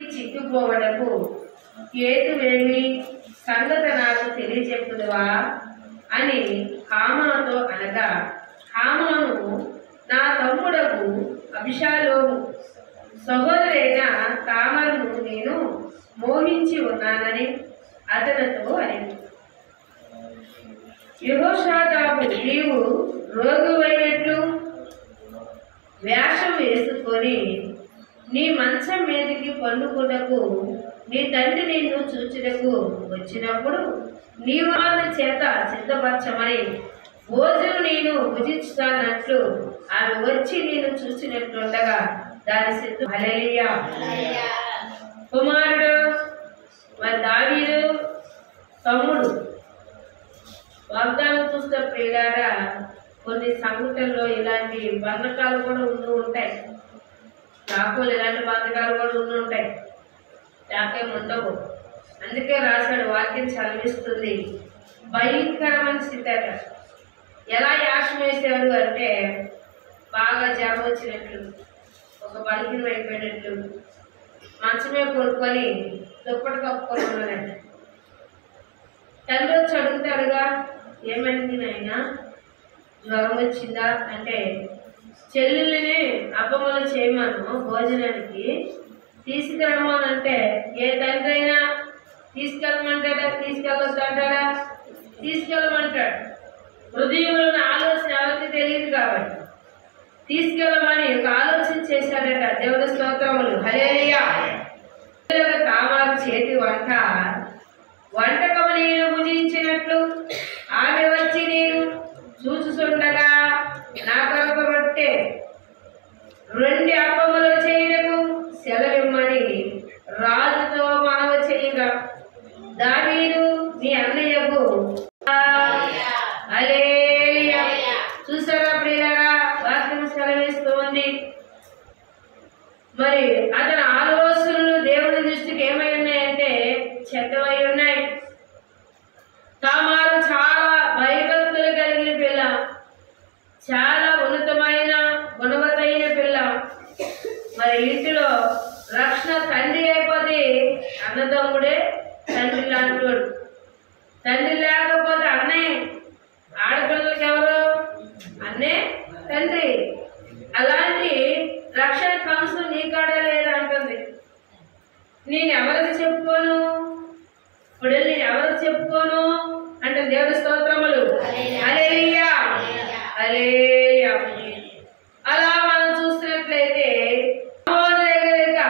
చిక్కుకోవడకు హేతువేమి సంగత నాకు తెలియజెప్పుదువా అని హామానుతో అనగా, హామాను నా తమ్ముడకు అబీషాలోము సహోదరైన తామారును నేను మోహించి ఉన్నానని అతనితో అనింది. యెహోషాదాకు, నీవు రోగువైనట్లు వేషం వేసుకొని నీ మంచం మీదకి పండుకున్నకు నీ తండ్రి నిన్ను చూచుటకు వచ్చినప్పుడు నీవు ఆమె చేత సిద్ధపరచమని భోజనం నేను భుజించుతానట్లు ఆమె వచ్చి నేను చూసినట్లుండగా దాని సిద్ధం. హల్లెలూయా. కుమారుడు మరి దావీదు తమ్ముడు వాగ్దానం చూస్తే ప్రియులారా, కొన్ని సంఘటనలో ఇలాంటి బంధకాలు కూడా ఉంటూ ఉంటాయి. నాకు ఇలాంటి బంధకాలు కూడా ఉంటాయి, నాకేం ఉండవు. అందుకే రాశాడు, వాక్యం చదివిస్తుంది. భయంకరమైన స్థితి అట. ఎలా యాశం వేసాడు అంటే, బాగా జ్వరం వచ్చినట్లు, ఒక బలిహీనం అయిపోయినట్లు, మంచమే కొనుక్కొని దుప్పటి కప్పుకొని ఉన్నాడంట. తండ్రి వచ్చి అడుగుతాడుగా, ఏమైంది నాయన, జ్వరం వచ్చిందా అంటే, చెల్లెల్ని అప్పమ్మలు చేయమను భోజనానికి తీసుకెళ్ళమనంటే, ఏ తండ్రి అయినా తీసుకెళ్ళమంటాడా, తీసుకెళ్ళొద్దు అంటాడా? తీసుకెళ్ళమంటాడు. హృదయంలోని ఆలోచన ఎవరికి తెలియదు కాబట్టి తీసుకెళ్ళమని ఒక ఆలోచన చేశాడట. దేవుని స్తోత్రములు. హల్లెలూయా. తామారు చేతి వంటకము నేను భుజించినట్లు ఆమె వచ్చి నేను చూచుచుండగా నా కొరకు రొట్టె 2 అప్పములు చేయటకు సెలవిమ్మని రాజుతో మనవి చేయగా, దావీదు నీ అన్నయ్యకు హల్లెలూయా. చూసారా ప్రియులారా, వాక్యం సెలవిస్తుంది. మరి అతని ఆలోచనలు దేవుని దృష్టికి ఏమై ఉన్నాయంటే చెడ్డమై ఉన్నాయి. తామారు చాలా భయభక్తులు కలిగిన పిల్ల, చాలా ఉన్నతమైన గుణవతైన పిల్ల. మరి ఇంటిలో రక్షణ తండ్రి అయిపోతే అన్నదమ్ముడే తండ్రి లాంటి. తండ్రి లేకపోతే అన్నయ్య, ఆడపిల్లలకి ఎవరు అన్నే తండ్రి. అలాంటి రక్షణ కంసు నీ కాడ లేదంటుంది. నేను ఎవరికి చెప్పుకోను, ఇప్పుడు నేను ఎవరికి చెప్పుకోను అంటే దేవుని స్తోత్రములు. హల్లెలూయా. హల్లెలూయా. అలా మనం చూసినట్లయితే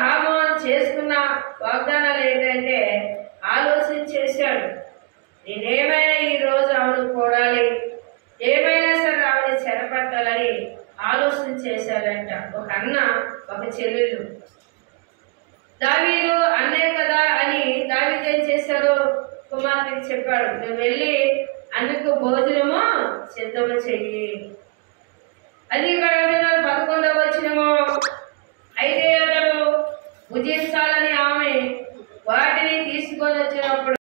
హామాను చేసుకున్న వాగ్దానాలు ఏంటంటే, ఆలోచన చేశాడు, నేనేమైనా ఈరోజు ఆవిడ కూడాలి, ఏమైనా సరే ఆవిడ చెరపట్టాలని ఆలోచన చేశాడంట. ఒక అన్న, ఒక చెల్లెలు. దావీదు అన్నయ్య కదా అని దావీదు ఏం చేశారు, కుమార్తెకి చెప్పాడు, నువ్వు వెళ్ళి అందుకు భోజనము సిద్ధము చెయ్యి. అది ఇక్కడ